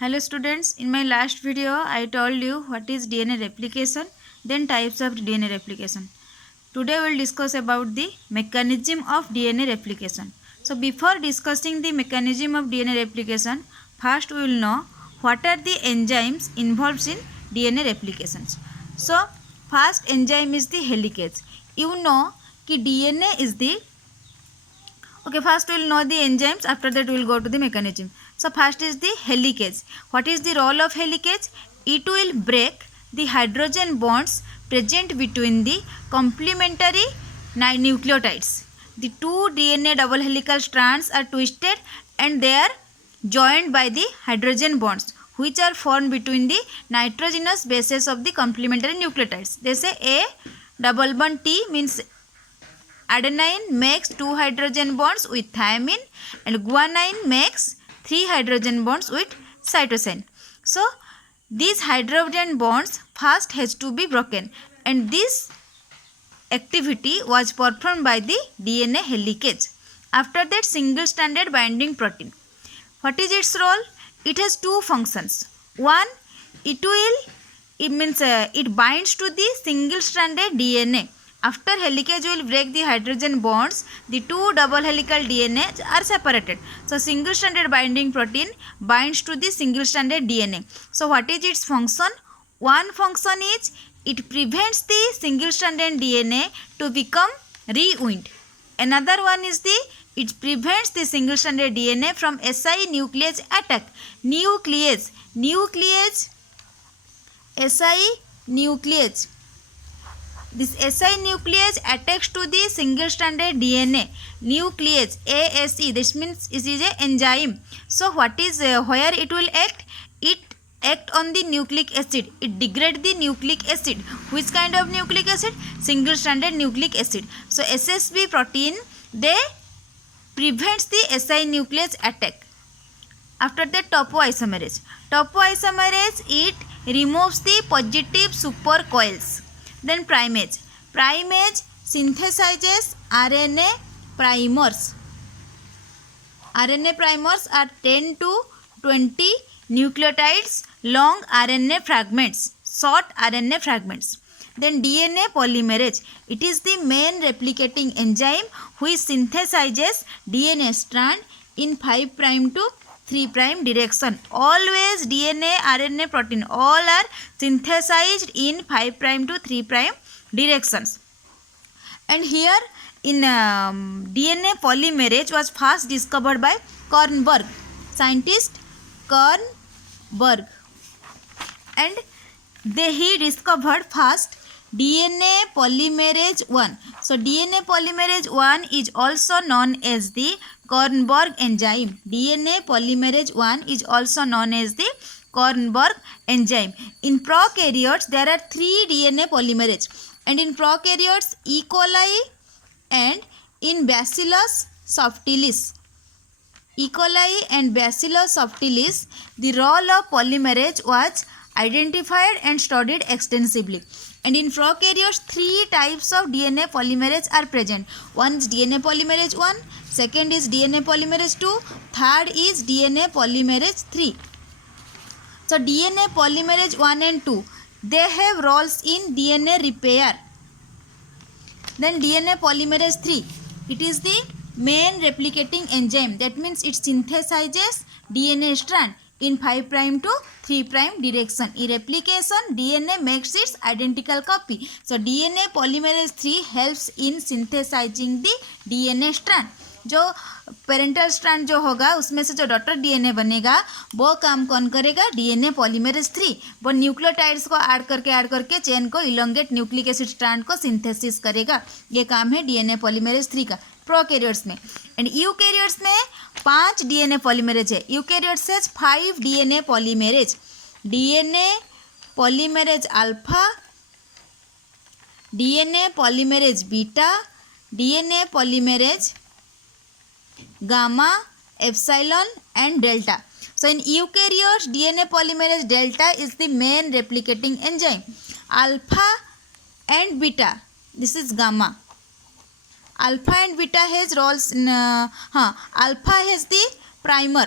Hello students, in my last video I told you what is DNA replication, then types of DNA replication. Today we will discuss about the mechanism of DNA replication. So before discussing the mechanism of DNA replication, first we will know what are the enzymes involved in DNA replications. So first enzyme is the helicase. You know कि DNA is the okay, first we will know the enzymes, after that we will go to the mechanism. So first is the helicase. What is the role of helicase? It will break the hydrogen bonds present between the complementary nucleotides. The two DNA double helical strands are twisted and they are joined by the hydrogen bonds which are formed between the nitrogenous bases of the complementary nucleotides. They say A double bond T means adenine makes 2 hydrogen bonds with thymine and guanine makes 3 hydrogen bonds with cytosine. So these hydrogen bonds first has to be broken, and this activity was performed by the DNA helicase. After that, single stranded binding protein. What is its role? It has two functions. One, it binds to the single stranded DNA. After helicase will break the hydrogen bonds, the two double helical DNA are separated. So single stranded binding protein binds to the single stranded DNA. So what is its function? One function is it prevents the single stranded DNA to become rewound. Another one is it prevents the single stranded DNA from SI nuclease attack. SI nuclease. This SI nuclease attacks to the single stranded DNA nuclease ASE. This means it is an enzyme. So what is where it will act? It act on the nucleic acid. It degrades the nucleic acid. Which kind of nucleic acid? Single stranded nucleic acid. So SSB protein, they prevents the SI nuclease attack. After that, topoisomerase. Topoisomerase, it removes the positive supercoils. Then primase. Primase synthesizes RNA primers. RNA primers are 10 to 20 nucleotides long RNA fragments, short RNA fragments. Then DNA polymerase. It is the main replicating enzyme which synthesizes DNA strand in 5' to 3' direction. Always DNA, RNA, protein all are synthesized in 5' to 3' directions. And here in DNA polymerase was first discovered by Kornberg, scientist Kornberg, and he discovered first DNA polymerase 1. So DNA polymerase 1 is also known as the Kornberg enzyme. DNA polymerase 1 is also known as the Kornberg enzyme. In prokaryotes, there are 3 DNA polymerase, and in prokaryotes, E. coli and in Bacillus subtilis. E. coli and Bacillus subtilis, the role of polymerase was identified and studied extensively. And in prokaryotes, 3 types of DNA polymerase are present. One is DNA polymerase 1, second is DNA polymerase 2, third is DNA polymerase 3. So DNA polymerase 1 and 2, they have roles in DNA repair. Then DNA polymerase 3, it is the main replicating enzyme. That means it synthesizes DNA strand in 5' to 3' direction. In replication, DNA makes its identical copy. So DNA polymerase 3 helps in synthesizing the DNA strand. जो parental strand जो होगा उसमें से जो daughter DNA बनेगा वो काम कौन करेगा? DNA polymerase 3. वो न्यूक्लियोटाइड्स को ऐड करके चेन को इलोंगेट न्यूक्लिक एसिड स्ट्रैंड को सिंथेसिस करेगा. ये काम है डीएनए पॉलीमरेज 3 का प्रोकैरियोट्स में. एंड यूकैरियोट्स में 5 डीएनए पॉलीमरेज है. Eukaryotes has 5 DNA polymerase. DNA polymerase alpha, DNA polymerase beta, DNA polymerase gamma, epsilon and delta. So in eukaryotes, DNA polymerase delta is the main replicating enzyme. Alpha and beta, this is gamma. Alpha and beta has roles in alpha has the primer.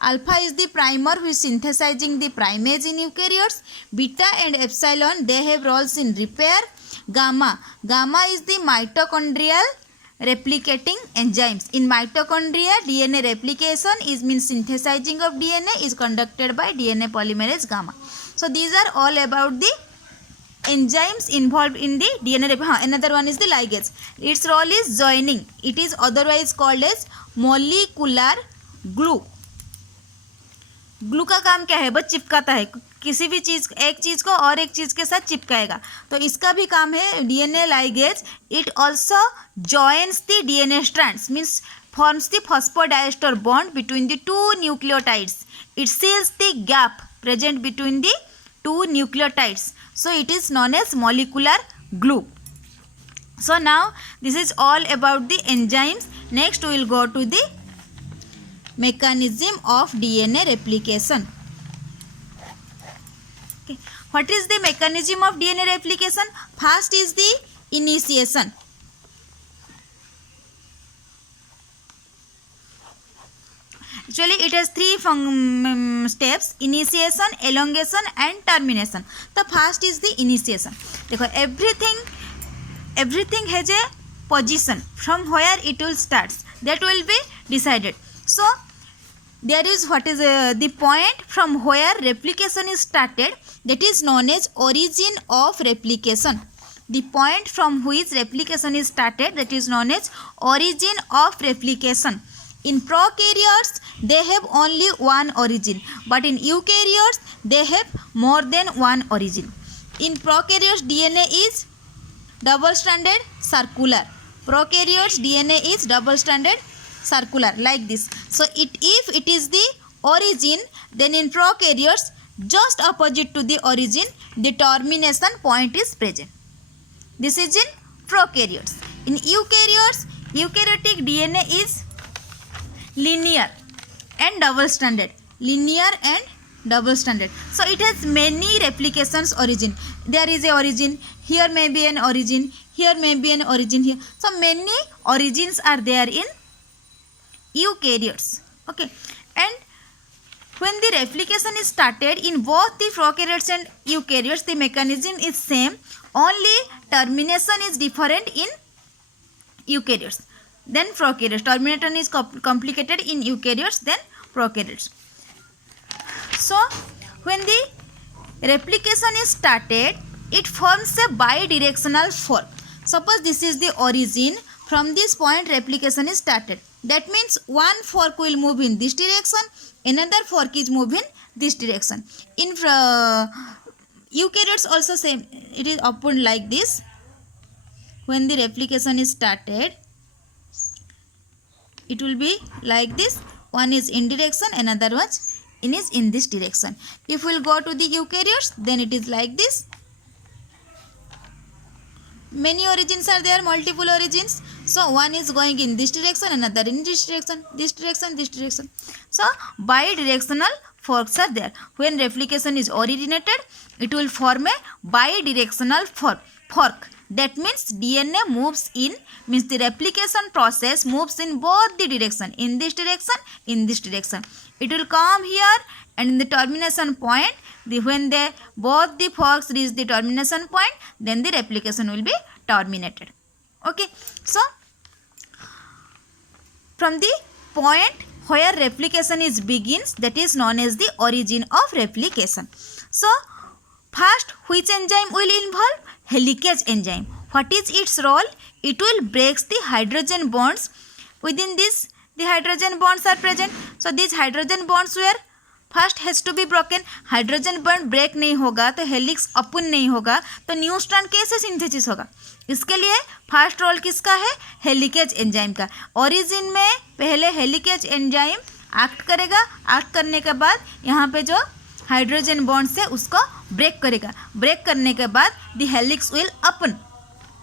Alpha is the primer who is synthesizing the primase in eukaryotes. Beta and epsilon, they have roles in repair. Gamma is the mitochondrial replicating enzymes. In mitochondria, DNA replication is means synthesizing of DNA is conducted by DNA polymerase gamma. So these are all about the enzymes involved in the DNA. Another one is the ligase. Its role is joining. It is otherwise called as molecular glue. Glue का काम क्या है? बस चिपकाता है, किसी भी चीज़, एक चीज़ को और एक चीज़ के साथ चिपकाएगा, तो इसका भी काम है DNA ligase. It also joins the DNA strands, means forms the phosphodiester bond between the two nucleotides. It seals the gap present between the two nucleotides. So it is known as molecular glue. So now this is all about the enzymes. Next we will go to the mechanism of DNA replication. Okay. What is the mechanism of DNA replication? First is the initiation. Actually it has three steps: initiation, elongation and termination. The first is the initiation. देखो everything has a position from where it will start, that will be decided. So there is what is the point from where replication is started, that is known as origin of replication. The point from which replication is started, that is known as origin of replication. In prokaryotes they have only one origin, but in eukaryotes they have more than one origin. In prokaryotes DNA is double stranded circular. Prokaryotes DNA is double stranded circular like this. So if it is the origin, then in prokaryotes just opposite to the origin the termination point is present. This is in prokaryotes. In eukaryotes, eukaryotic DNA is linear and double stranded. Linear and double stranded. So it has many replications origin. There is a origin, here may be an origin, here may be an origin here. So many origins are there in eukaryotes. Okay. And when the replication is started in both the prokaryotes and eukaryotes, the mechanism is same, only termination is different in eukaryotes then prokaryotes. Termination is complicated in eukaryotes than prokaryotes. So when the replication is started, it forms a bidirectional fork. Suppose this is the origin, from this point replication is started. That means one fork will move in this direction, another fork is moving this direction. In eukaryotes also same, it is opened like this. When the replication is started, it will be like this. One is in direction, another one is in this direction. If we will go to the eukaryotes, then it is like this. Many origins are there, multiple origins. So one is going in this direction, another in this direction, this direction, this direction. So bidirectional forks are there. When replication is originated, it will form a bidirectional fork. That means DNA moves in, means the replication process moves in both the direction, in this direction, in this direction. It will come here, and in the termination point, when both the forks reach the termination point, then the replication will be terminated. Okay. So from the point where replication is begins, that is known as the origin of replication. So first, which enzyme will involve? Helicase enzyme. What is its role? It will break the hydrogen bonds. Within this, the hydrogen bonds are present. So these hydrogen bonds were first has to be broken. Hydrogen bond break नहीं होगा तो helix open नहीं होगा, तो new strand कैसे synthesis होगा? इसके लिए फर्स्ट रोल किसका है? हेलिकेज एंजाइम का. ओरिजिन में पहले हेलिकेज एंजाइम एक्ट करेगा. एक्ट करने के बाद यहाँ पे जो हाइड्रोजन बॉन्ड्स है उसको ब्रेक करेगा. ब्रेक करने के बाद the helix will open.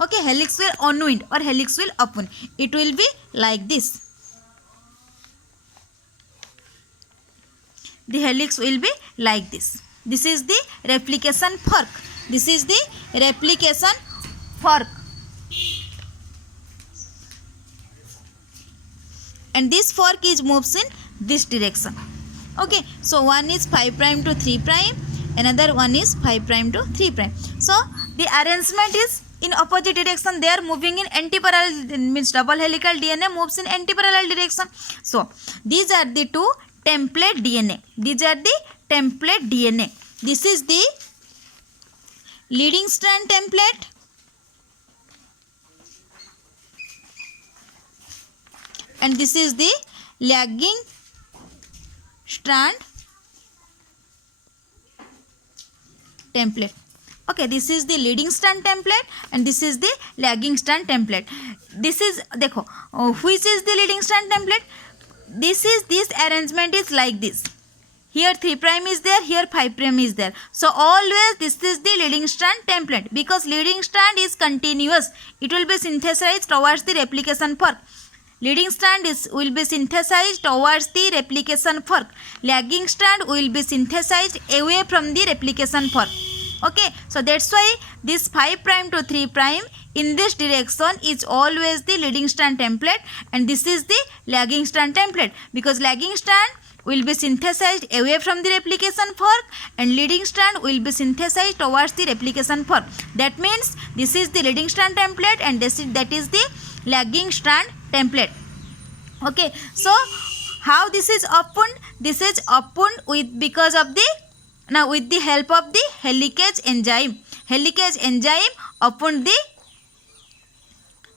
Okay, helix will unwind और helix will open. It will be like this. The helix will be like this. This is the replication fork. This is the replication fork. And this fork is moves in this direction. Okay, so one is 5 prime to 3 prime, another one is 5 prime to 3 prime. So the arrangement is in opposite direction. They are moving in antiparallel, means double helical DNA moves in antiparallel direction. So these are the two template DNA. These are the template DNA. This is the leading strand template, and this is the lagging strand template. Okay, this is the leading strand template and this is the lagging strand template. This is, देखो, which is the leading strand template? This arrangement is like this. Here 3 prime is there, here 5 prime is there. So always this is the leading strand template, because leading strand is continuous. It will be synthesized towards the replication fork. Leading strand will be synthesized towards the replication fork. Lagging strand will be synthesized away from the replication fork. Okay, so that's why this 5 prime to 3 prime in this direction is always the leading strand template, and this is the lagging strand template, because lagging strand will be synthesized away from the replication fork and leading strand will be synthesized towards the replication fork. That means this is the leading strand template and that is the lagging strand template. Okay, so how this is opened? This is opened with because of the with the help of the helicase enzyme. Helicase enzyme opened the,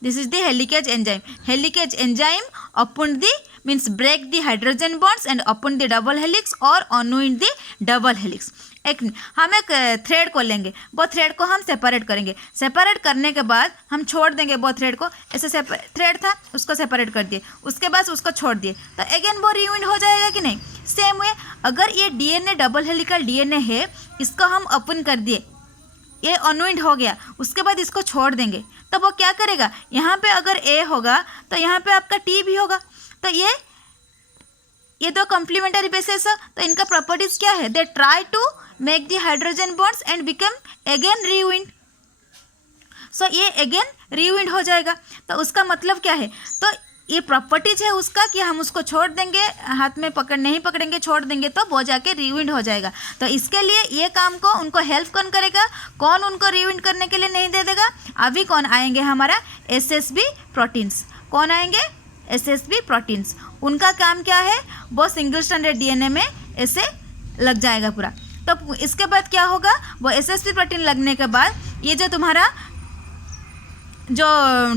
this is the helicase enzyme. Helicase enzyme opened the, means break the hydrogen bonds and open the double helix और unwind the double helix. हम एक thread को लेंगे, वो thread को हम separate करेंगे. Separate करने के बाद हम छोड़ देंगे वो थ्रेड को. ऐसे थ्रेड था, उसको सेपरेट कर दिए, उसके बाद उसको छोड़ दिए, तो अगेन वो रिवाइंड हो जाएगा कि नहीं? सेम वे अगर ये डीएनए डबल हेलिकल डीएनए है, इसको हम ओपन कर दिए, ये अनवाइंड हो गया, उसके बाद इसको छोड़ देंगे, तो वो क्या करेगा? यहाँ पे अगर ए होगा तो यहाँ पे आपका टी भी होगा. तो ये दो कॉम्प्लीमेंटरी बेसेस है, तो इनका प्रॉपर्टीज क्या है? They try to make the hydrogen bonds and become again rewind. So ये अगेन रीवाइंड हो जाएगा. तो उसका मतलब क्या है? तो ये प्रॉपर्टीज है उसका कि हम उसको छोड़ देंगे, हाथ में नहीं पकड़ेंगे, छोड़ देंगे तो वो जाके रीवाइंड हो जाएगा. तो इसके लिए ये काम को उनको हेल्प कौन करेगा? कौन उनको रीवाइंड करने के लिए नहीं दे देगा? अभी कौन आएंगे? हमारा एसएसबी प्रोटीन्स. कौन आएंगे? SSB proteins. उनका काम क्या है? वो सिंगल स्ट्रैंडेड डीएनए में ऐसे लग जाएगा पूरा. तो इसके बाद क्या होगा? वो एसएसबी प्रोटीन लगने के बाद ये जो तुम्हारा जो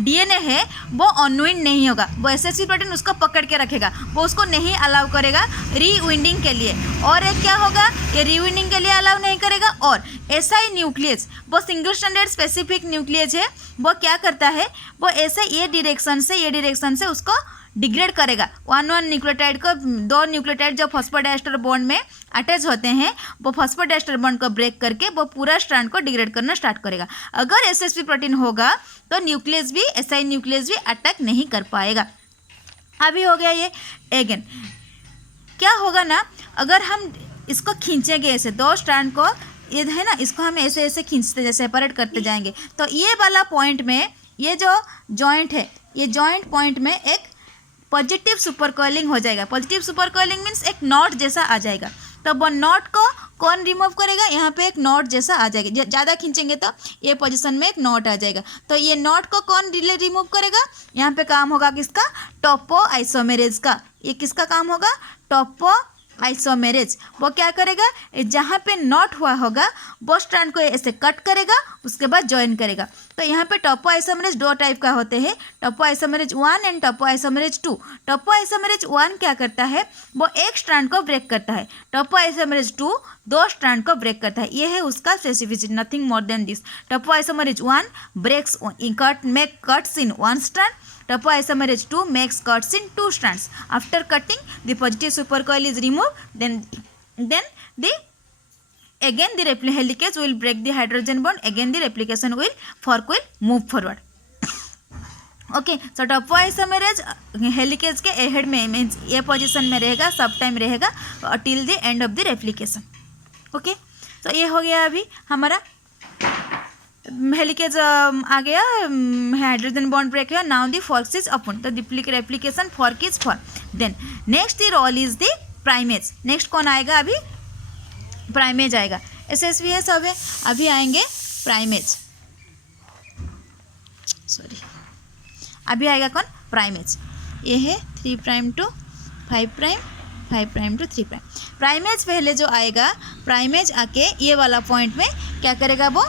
डीएनए है वो अनवाइंड नहीं होगा. वो एसएसबी प्रोटीन उसको पकड़ के रखेगा, वो उसको नहीं अलाउ करेगा रीवाइंडिंग के लिए. और एक क्या होगा? ये रीवाइंडिंग के लिए अलाउ नहीं करेगा. और एसआई न्यूक्लियस, वो सिंगल स्ट्रैंडेड स्पेसिफिक न्यूक्लियस है, वो क्या करता है? वो ऐसे ये डायरेक्शन से उसको डिग्रेड करेगा. वन न्यूक्लियोटाइड को, दो न्यूक्लियोटाइड जो फॉस्फोडाइस्टर बॉन्ड में अटैच होते हैं, वो फॉस्फोडाइस्टर बॉन्ड को ब्रेक करके वो पूरा स्ट्रैंड को डिग्रेड करना स्टार्ट करेगा. अगर एसएसपी प्रोटीन होगा तो न्यूक्लियस भी, एसआई न्यूक्लियस भी अटैक नहीं कर पाएगा. अभी हो गया ये. अगेन क्या होगा ना, अगर हम इसको खींचेंगे ऐसे दो स्ट्रैंड को, ये है ना, इसको हम ऐसे ऐसे खींचते जाए, सेपरेट करते जाएंगे, तो ये वाला पॉइंट में ये जो जॉइंट है, ये जॉइंट पॉइंट में एक पॉजिटिव सुपर कॉइलिंग हो जाएगा. पॉजिटिव सुपर कॉइलिंग मीन्स एक नॉट जैसा आ जाएगा. तो वो नॉट को कौन रिमूव करेगा? यहाँ पे एक नॉट जैसा आ जाएगा. ज़्यादा खींचेंगे तो ये पोजीशन में एक नॉट आ जाएगा. तो ये नॉट को कौन रिमूव करेगा? यहाँ पे काम होगा किसका? टॉपो आइसोमेरेज का. ये किसका काम होगा? टॉपो आइसोमेरेज. वो क्या करेगा? जहाँ पे नॉट हुआ होगा वो स्ट्रैंड को ऐसे कट करेगा, उसके बाद ज्वाइन करेगा. तो यहाँ पे टॉपो आइसोमेरेज दो टाइप का होते हैं, टॉपो आइसोमेरेज 1 एंड टॉपो आइसोमेरेज 2. टॉपो आइसोमेरेज 1 क्या करता है? वो एक स्ट्रैंड को ब्रेक करता है. टॉपो आइसोमेरेज 2 दो स्ट्रैंड को ब्रेक करता है. ये है उसका specificity, nothing more than this. Topo isomerase 1 breaks make cuts in one strand. Topo isomerase 2 makes cuts in 2 strands. After cutting, the positive supercoil is removed. Then the helicase will break the hydrogen bond. Again the replication fork will move forward. Okay, so topo isomerase helicase के ahead में means ये position में रहेगा, सब time रहेगा till the end of the replication. Okay, so ये हो गया अभी हमारा हेलिकेज आ गया, हाइड्रोजन बॉन्ड ब्रेक है. Now the fork is open, तो the replication fork is form. Then next the role is the primase. Next कौन आएगा? अभी प्राइमेज आएगा। एसएसवी है सब है। अभी आएंगे प्राइमेज, सॉरी, अभी आएगा कौन? प्राइमेज। ये है 3' to 5', 5' to 3'। प्राइमेज पहले जो आएगा, प्राइमेज आके ये वाला पॉइंट में क्या करेगा? वो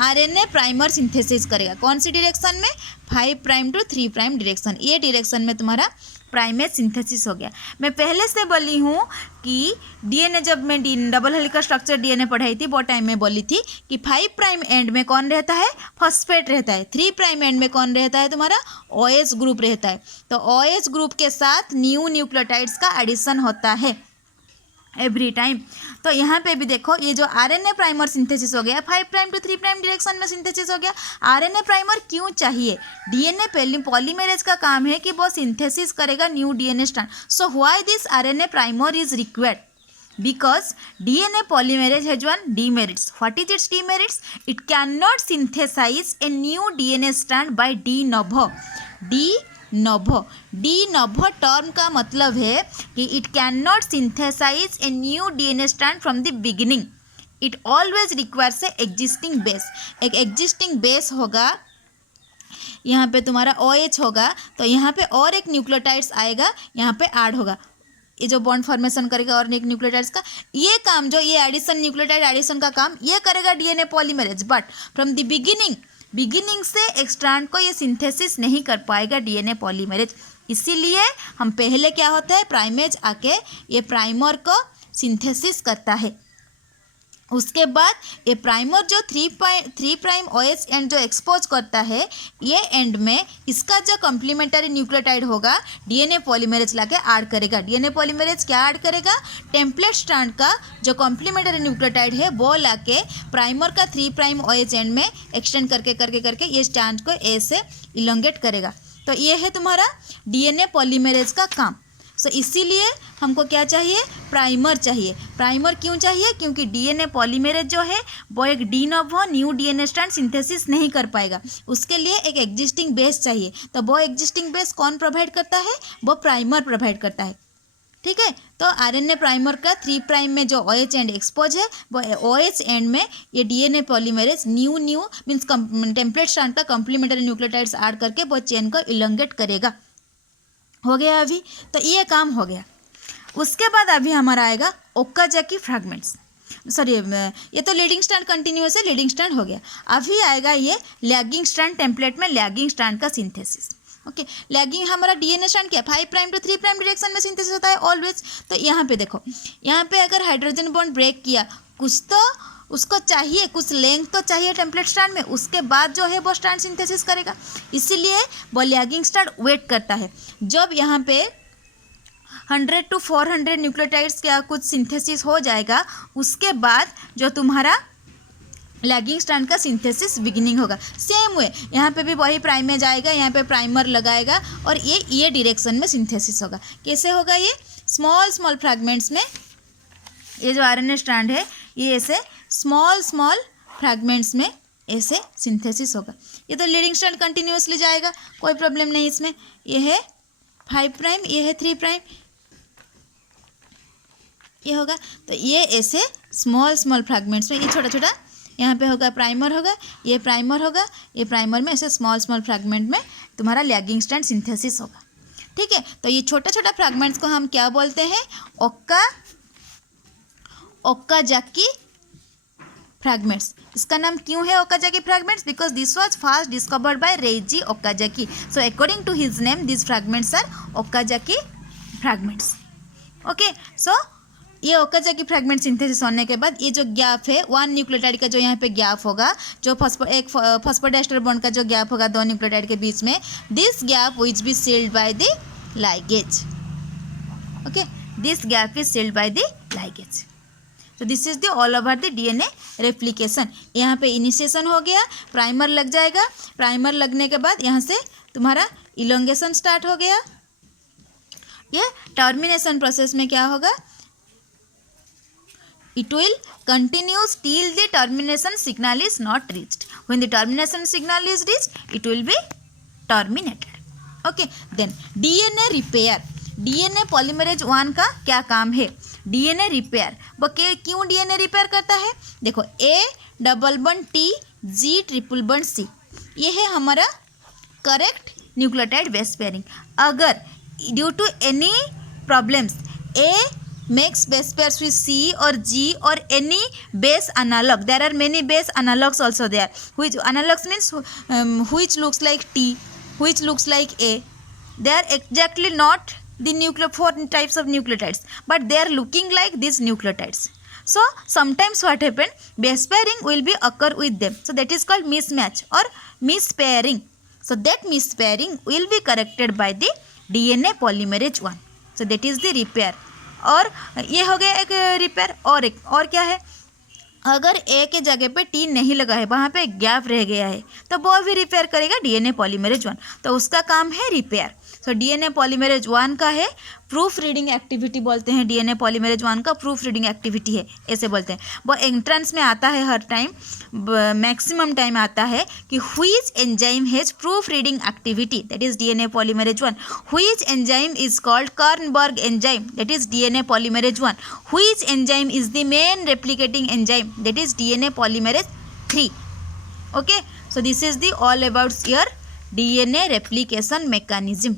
आरएनए प्राइमर सिंथेसिस करेगा। कौन सी डायरेक्शन में? 5' to 3' डायरेक्शन। ये डायरेक्शन में तुम्हारा प्राइमेज सिंथेसिस हो गया। मैं पहले से बोली हूँ कि डीएनए, जब मैं डबल हेलिकल स्ट्रक्चर डीएनए पढ़ाई थी वो टाइम में बोली थी कि 5' एंड में कौन रहता है? फॉस्फेट रहता है। 3' एंड में कौन रहता है? तुम्हारा OH ग्रुप रहता है। तो OH ग्रुप के साथ न्यू न्यूक्लियोटाइड्स का एडिशन होता है एवरी टाइम। तो यहाँ पे भी देखो, ये जो आरएनए प्राइमर सिंथेसिस हो गया, 5' to 3' डायरेक्शन में सिंथेसिस हो गया। आरएनए प्राइमर क्यों चाहिए? डीएनए पॉलीमेरेज का काम है कि वो सिंथेसिस करेगा new DNA strand. So why this RNA primer is required? Because DNA polymerase has one demerits. What is its demerits? It cannot synthesize a new DNA strand by de novo. De novo term का मतलब है कि it can not synthesise a new DNA strand from the beginning. It always requires a existing base. एक existing base होगा, यहाँ पे तुम्हारा OH होगा, तो यहाँ पे और एक न्यूक्लियोटाइड्स आएगा, यहाँ पे ऐड होगा, ये जो बॉन्ड फॉर्मेशन करेगा और एक न्यूक्लियोटाइड्स का ये काम, जो ये एडिशन, न्यूक्लियोटाइड एडिशन का काम ये करेगा DNA polymerase. But from the beginning से एक स्ट्रैंड को ये सिंथेसिस नहीं कर पाएगा डीएनए पॉलीमरेज। इसीलिए हम पहले क्या होता है, प्राइमेज आके ये प्राइमर को सिंथेसिस करता है। उसके बाद ये प्राइमर जो 3' OH एंड जो एक्सपोज करता है, ये एंड में इसका जो कॉम्प्लीमेंट्री न्यूक्लियोटाइड होगा डीएनए पॉलीमरेज लाके ऐड करेगा। डीएनए पॉलीमरेज क्या ऐड करेगा? टेम्पलेट स्ट्रैंड का जो कॉम्प्लीमेंट्री न्यूक्लियोटाइड है वो लाके प्राइमर का 3' OH एंड में एक्सटेंड करके ये स्ट्रैंड को ए से इलोंगेट करेगा। तो ये है तुम्हारा डीएनए पॉलीमरेज का काम। सो इसीलिए हमको क्या चाहिए? प्राइमर चाहिए। प्राइमर क्यों चाहिए? क्योंकि डीएनए पॉलीमरेज जो है वो एक de novo new DNA strand synthesis नहीं कर पाएगा, उसके लिए एक एग्जिस्टिंग बेस चाहिए। तो वो एग्जिस्टिंग बेस कौन प्रोवाइड करता है? वो प्राइमर प्रोवाइड करता है। ठीक है, तो आरएनए प्राइमर का 3' में जो OH एंड एक्सपोज है, वो OH एंड में ये DNA polymerase new means template strand का कॉम्प्लीमेंट्री न्यूक्लियोटाइड्स ऐड करके वो चेन को इलोंगेट करेगा। हो गया अभी, तो ये काम हो गया। उसके बाद अभी हमारा आएगा ओकाजाकी फ्रैगमेंट्स, सॉरी ये तो लीडिंग स्ट्रैंड कंटिन्यूअस है, लीडिंग स्ट्रैंड हो गया। अभी आएगा ये लैगिंग स्ट्रैंड, टेम्पलेट में लैगिंग स्ट्रैंड का सिंथेसिस। ओके, लैगिंग हमारा डीएनए स्ट्रैंड क्या 5' to 3' डायरेक्शन में सिंथेसिस होता है ऑलवेज। तो यहाँ पे देखो, यहाँ पे अगर हाइड्रोजन बॉन्ड ब्रेक किया, कुछ तो उसको चाहिए, कुछ लेंथ तो चाहिए टेम्पलेट स्ट्रैंड में, उसके बाद जो है वो स्ट्रैंड सिंथेसिस करेगा। इसीलिए वो लैगिंग स्ट्रैंड वेट करता है। जब यहाँ पे 100 to 400 न्यूक्लियोटाइड्स का कुछ सिंथेसिस हो जाएगा, उसके बाद जो तुम्हारा लैगिंग स्ट्रैंड का सिंथेसिस बिगिनिंग होगा। सेम वे यहाँ पे भी वही प्राइमेज आएगा, यहाँ पे प्राइमर लगाएगा और ये डायरेक्शन में सिंथेसिस होगा। कैसे होगा? ये स्मॉल फ्रैगमेंट्स में, ये जो आरएनए स्ट्रैंड है ये ऐसे स्मॉल फ्रैगमेंट्स में ऐसे सिंथेसिस होगा। ये तो लीडिंग स्ट्रैंड कंटिन्यूअसली जाएगा, कोई प्रॉब्लम नहीं इसमें। ये है 5', ये है 3', ये होगा। तो ये ऐसे स्मॉल फ्रैगमेंट्स में, ये छोटा यहाँ पे होगा प्राइमर होगा, ये प्राइमर होगा, ये प्राइमर में ऐसे स्मॉल फ्रैगमेंट में तुम्हारा लैगिंग स्ट्रैंड सिंथेसिस होगा। ठीक है, तो ये छोटा फ्रैगमेंट्स को हम क्या बोलते हैं? Okazaki fragments. इसका नाम क्यों है Okazaki fragments? Because this was first discovered by Reiji Okazaki. So according to his name this fragments are Okazaki fragments. Okay, so ये ओकाजाकी फ्रैगमेंट सिंथेसिस होने के बाद ये जो गैप है 1 न्यूक्लियोटाइड का, जो यहाँ पे गैप होगा, जो फॉस्फोडाइस्टर बॉन्ड का जो गैप होगा 2 न्यूक्लियोटाइड के बीच में, this gap which be sealed by the ligase. Okay, this gap is sealed by the ligase. तो this is the all over the DNA replication. यहाँ पे इनिशिएशन हो गया, प्राइमर लग जाएगा, प्राइमर लगने के बाद यहाँ से तुम्हारा इलोंगेशन स्टार्ट हो गया। ये टर्मिनेशन प्रोसेस में क्या होगा? It will continue till the termination signal is not reached. When the termination signal is reached, it will be terminated. Okay, then DNA repair. DNA polymerase 1 का क्या काम है? DNA repair. वो क्यों डीएनए रिपेयर करता है? देखो A+T+G+C ये है हमारा करेक्ट न्यूक्लियोटाइड बेस पेयरिंग। अगर due to any problems A makes base pairs with C or G or any base analog, there are many base analogs also there, which analogs means which looks like T, which looks like A. They are exactly not the four types of nucleotides, but they are looking like these nucleotides. So sometimes what happen, base pairing will be occur with them, so that is called mismatch or mispairing. So that mispairing will be corrected by the DNA polymerase 1. So that is the repair. और ये हो गया एक repair. और क्या है, अगर ए के जगह पे टी नहीं लगा है, वहाँ पे गैप रह गया है, तो वो भी रिपेयर करेगा डीएनए पॉलीमरेज 1, तो उसका काम है रिपेयर। सो डीएनए पॉलीमरेज 1 का है प्रूफ रीडिंग एक्टिविटी बोलते हैं, डीएनए पॉलीमरेज 1 का प्रूफ रीडिंग एक्टिविटी है ऐसे बोलते हैं। वो एंट्रेंस में आता है हर टाइम, मैक्सिमम टाइम आता है कि which enzyme has proof reading activity, that is DNA polymerase 1। Which enzyme is called Kornberg enzyme, that is DNA polymerase 1। Which enzyme is the main replicating enzyme, that is DNA polymerase 3. Okay, so this is the all about your DNA replication mechanism.